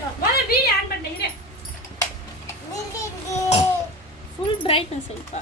Video on பண்ணீங்க full brightness வைப்பா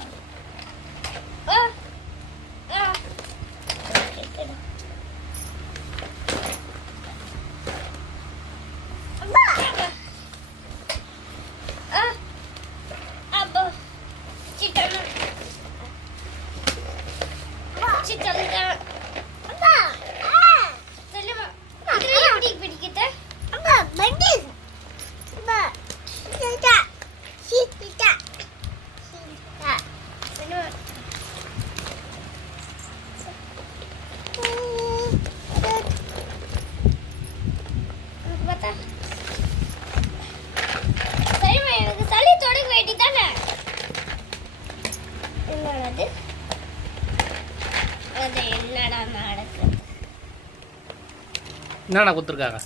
என்னடா கொடுத்துருக்காங்க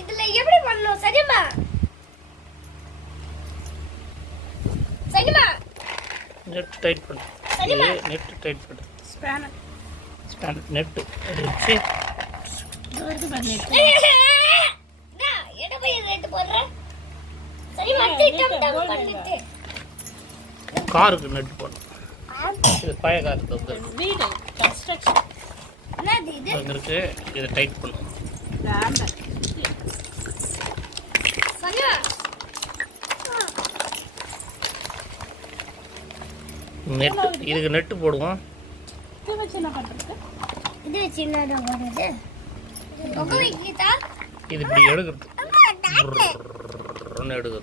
இதுல எப்படி பண்ணணும் சரிமா சரிமா நெட் டைட் பண்ணு நெட் டைட் பண்ணு ஸ்பேனர் நெட் காருக்கு நெட் போடணும் இது பழைய காருக்கு வீடு கன்ஸ்ட்ரக்ஷன் அங்கே இருக்கு இதை டைட் பண்ணும் நெட் இதுக்கு நெட்டு போடுவோம் இது வச்சு என்ன பண்றது இது வச்சு என்ன பண்றது ஒக்க வைக்கிட்டா இது இப்படி எடுக்கிறது எடுக்கிறது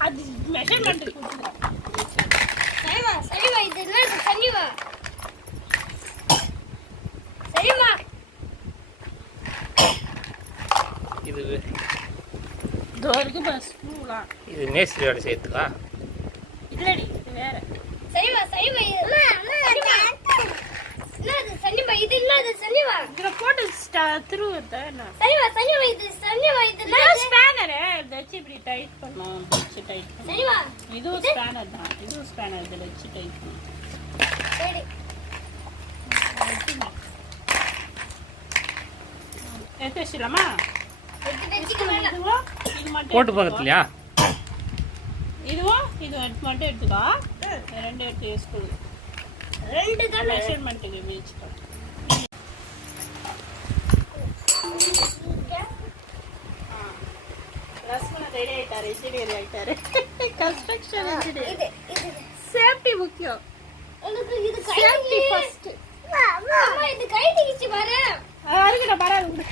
அது மெஷர்மென்ட் கொடுத்துறேன் சரிமா சரிமா இது என்ன சரிமா சரிமா இது தோருக்கு பஸ் பூலா இது மேஸ்திரியோட சேர்த்துக்கா இல்லடி இது வேற சரிமா சரிமா என்னது சரிமா இது என்னது சரிமா இதுல போட்டு திருவுறதா என்ன சரிமா சரிமா இது ஸ்பேனர் இத வச்சு இப்படி டைட் பண்ணோம் வச்சு டைட் பண்ணோம் சரிமா இதுவும் ஸ்பேனர் தான் இதுவும் ஸ்பேனர் இதில் வச்சு டைட் பண்ணோம் சரி எடுத்து வச்சிடலாமா இது மட்டும் போட்டு பக்கத்துலையா இதுவும் இது மட்டும் எடுத்துக்கோ ரெண்டு எடுத்து ஸ்கூல் ரெண்டு தான் மெஷர்மெண்ட்டுக்கு வச்சுக்கோ ரஸ்மலா ரெடி ஆயிட்டாரு இன்ஜினியர் ஆயிட்டாரு கன்ஸ்ட்ரக்ஷன் இன்ஜினியர் சேஃப்டி முக்கியம் எனக்கு இது சேஃப்டி ஃபர்ஸ்ட் அம்மா இது கை திகிச்சு பாரு அருகிட்ட பராது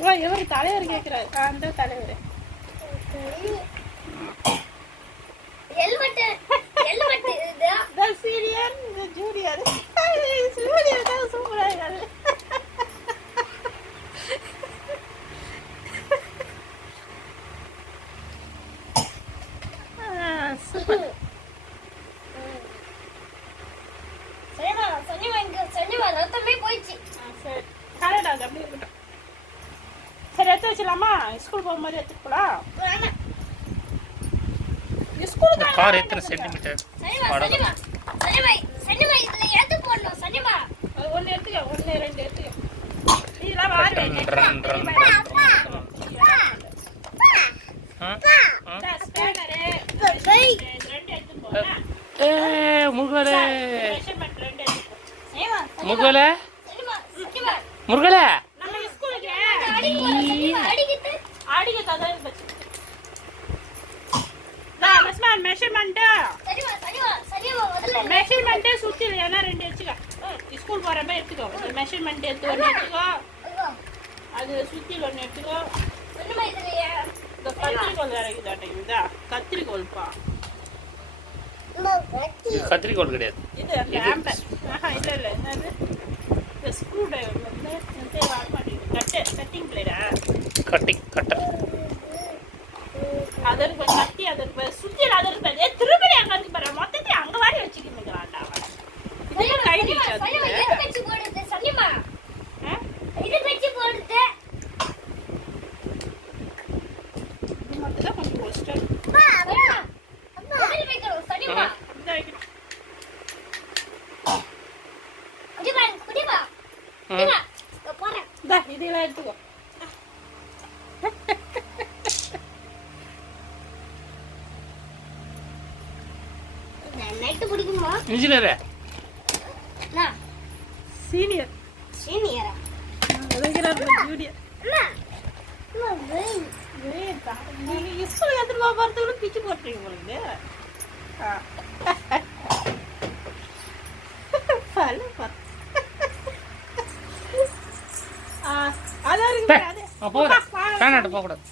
ஓ இவர் தலைவர் கேக்குறாரு அந்த தலைவர் ஹெல்மெட் இது the senior the junior junior தான் சூப்பரா இருக்காரு சூப்பர் சரிமா ரத்தமே போயிடுச்சு சரி காரடா அப்படியே இருக்கட்டும் சரி எடுத்து வச்சிடலாமா ஸ்கூல் போகும்போது எடுத்துட்டு போலாம் ஸ்கூலுக்கு கார் எத்தனை சென்டிமீட்டர் சரிமா இதுல எது போடணும் சரிமா ஒன்னு எடுத்துக்க ஒன்னு ரெண்டு எடுத்துக்க இதெல்லாம் வாரு முருகலே முருகலே முருகலே நம்ம ஸ்கூலுக்கு அடிக்க மெஷர்மெண்ட் சுத்தி ஏன்னா ரெண்டு எடுத்துக்கோ ஸ்கூல் போறப்ப எடுத்துக்கோ மெஷர்மெண்ட் எடுத்து ஒன்று எடுத்துக்கோ அது சுத்தி ஒன்று எடுத்துக்கோ இந்த கத்திரிக்கோல் இறக்குதாட்டா கத்திரிக்கோல்ப்பா கத்திரிக்கோல் கிடையாது இது அந்த ஆம்பர் இல்ல இல்ல என்னது இந்த ஸ்க்ரூ டிரைவர் வந்து வர மாட்டேங்குது கட்டிங் பிளேடா கட்டர் அதற்கு கத்தி அதற்கு சுத்தி அதற்கு திருப்பி அங்க வந்து பாரு மொத்தத்தை அங்க வாடி வச்சுக்கிட்டுறான்டா அவன் இதே கைடி நைட்டு பிடிக்குமா இன்ஜினியரு நான் சீனியர் சீனியரா ஜூனியர் அம்மா அம்மா வெய் நீங்க ஸ்கூல் எடுத்துட்டு போறதுக்குள்ள பிச்சு போட்டுறீங்க உங்களுக்கு அதான் இருக்கு அது போகிற பேனாட்ட போகக்கூடாது.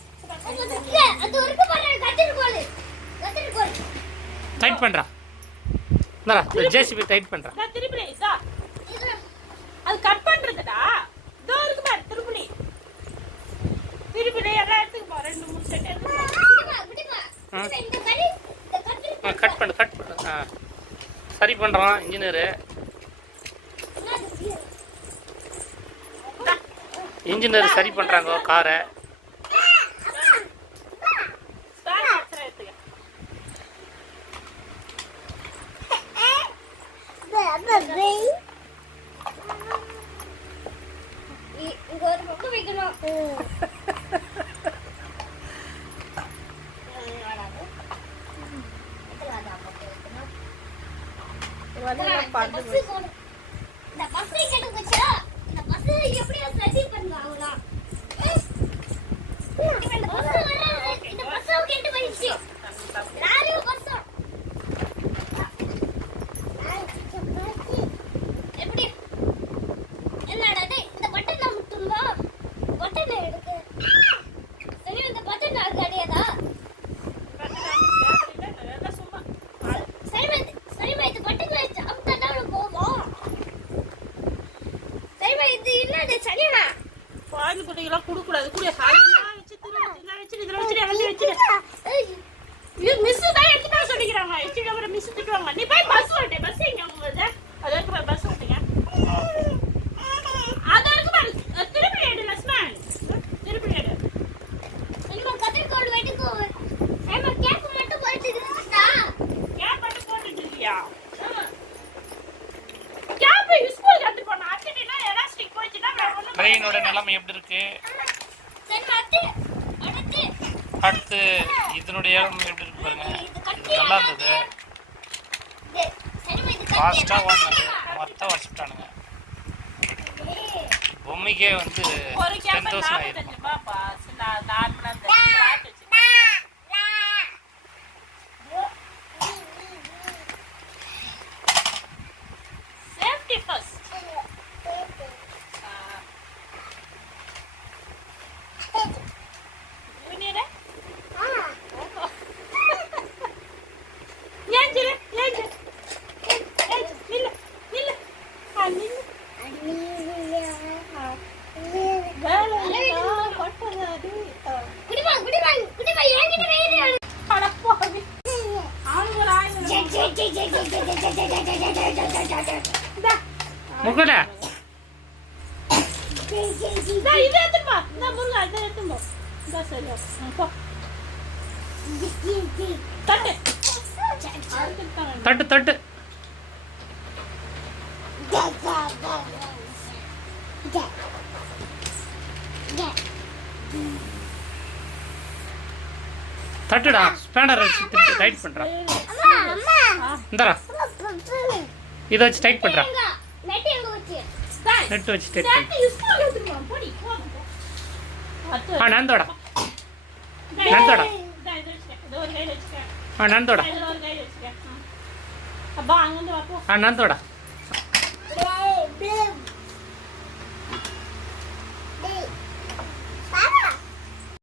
இல்ல அது ஒருக்கு போற கட்டிட்டு போடு டைட் பண்ணுறா இந்தா ஜேசிபி டைட் பண்ணுறா. நான் திருப்பி இதா அது கட் பண்றதுடா இதோ இருக்கு பாரு திருப்பி எல்லாம் எடுத்துக்கு போ 2-3 செட் எடுத்துக்கு குடிமா ஆ. இந்த கறி இந்த கட்டி கட் பண்ணு ஆ சரி பண்ணுறான் இன்ஜினியரு. இன்ஜினியர் சரி பண்ணுறாங்க காரை. ஸ்டார் ஆக்சர் எடுத்துக்க இங்க ஒரு பக்கம் வைக்கணும் இந்த பஸ் கேட்டு போச்சா இந்த பஸ் எப்படி சரி பண்ணுவாங்களா இந்த பஸ் இந்த பஸ் கேட்டு போயிடுச்சு லாரி பஸ் எப்படி என்னடா டேய் இந்த பட்டன் நான் முட்டுமா பட்டன் எடுக்கு சரி இந்த பட்டன் நான் கடியாதா சரிமா இது பட்டன் வச்சு அம்தா போவோம் சரிமா இது என்னது சரிமா குழந்தை குட்டிகளாம் கொடுக்கூடாது கூட சாயமா வச்சு இதில் வச்சு இது மிஸ் தான் எடுத்துட்டா சொல்லிக்கிறாங்க வச்சுட்டு அப்புறம் மிஸ் திட்டுவாங்க நீ போய் பஸ் ஓட்டு பஸ் எங்க உங்களது அது இருக்கு பஸ் ஓட்டுங்க அது இருக்கு பாரு திருப்பி எடு லட்சுமண் திருப்பி எடு சரிமா கத்திரி கோல் வெட்டுக்கோ சரிமா கேப் மட்டும் போயிட்டு இருக்கா கேப் மட்டும் போட்டுட்டு இருக்கியா கேப் ஸ்கூல் எடுத்து போனா அச்சடினா எலாஸ்டிக் போயிடுச்சுன்னா ட்ரெயினோட நிலைமை எப்படி இருக்கு? சரிமா அடுத்து இதனுடைய நிலைமை எப்படி இருக்கு பாருங்க. இது நல்லா இருந்தது, சரிமா இது ஃபாஸ்ட்டாக ஓடினது, மொத்தம் வச்சுட்டானுங்க. பொம்மைக்கே வந்து ஒரு கேப் 10,000 ஆயிடும். 45 ரூபாய் பாஸ் நான் நார்மலா அந்த பிளாட் வச்சு சேஃப்டி ஃபர்ஸ்ட் ஜூனியர் ஏஞ்சு நில்ல குடிமா என்கிட்ட வேறு முகல தட்டு தட்டு தட்டுடா ஸ்பேனர் வச்சு திருப்பி டைட் பண்ணுறா. இந்தரா இதை வச்சு டைட் பண்ணுறா. நெட் வச்சு டைட் பண்ணு. நந்தோடா நந்தோடா நந்தோடா நந்தோடா